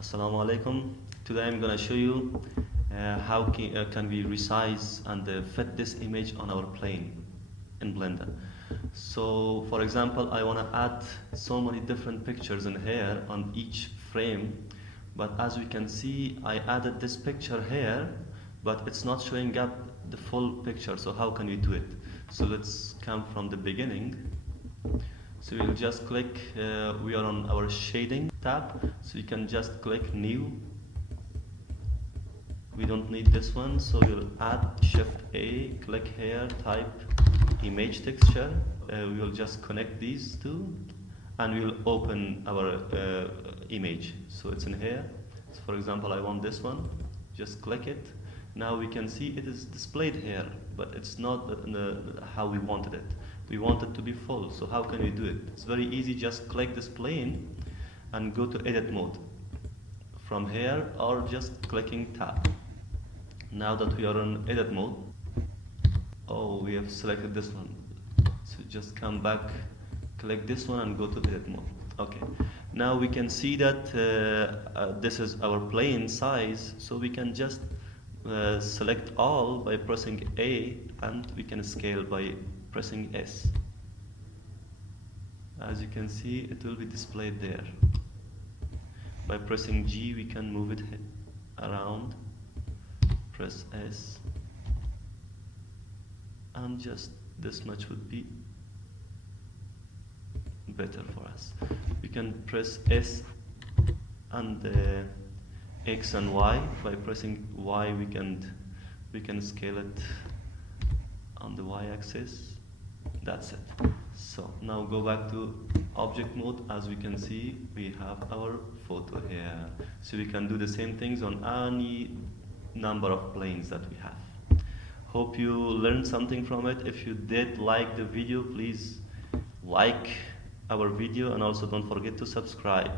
Assalamu alaikum. Today I'm gonna show you how can we resize and fit this image on our plane in Blender. So for example, I wanna add so many different pictures in here on each frame, but as we can see, I added this picture here, but it's not showing up the full picture. So how can we do it? So let's come from the beginning. So we'll just click, we are on our shading tab, so you can just click new. We don't need this one, so we'll add Shift A, click here, type image texture. We will just connect these two and we'll open our image. So it's in here. So for example, I want this one, just click it. Now we can see it is displayed here, but it's not how we wanted it. We want it to be full, so how can we do it? It's very easy, just click this plane and go to edit mode from here, or just clicking tab. Now that we are in edit mode, oh, we have selected this one, so just come back, click this one and go to edit mode. Okay, now we can see that this is our plane size, so we can just select all by pressing A, and we can scale by pressing S. As you can see, it will be displayed there. By pressing G, we can move it around. Press S, and just this much would be better for us. We can press S and X and Y. By pressing Y, we can scale it on the Y-axis. That's it. So now go back to object mode. As we can see, we have our photo here. So we can do the same things on any number of planes that we have. Hope you learned something from it. If you did like the video, please like our video and also don't forget to subscribe.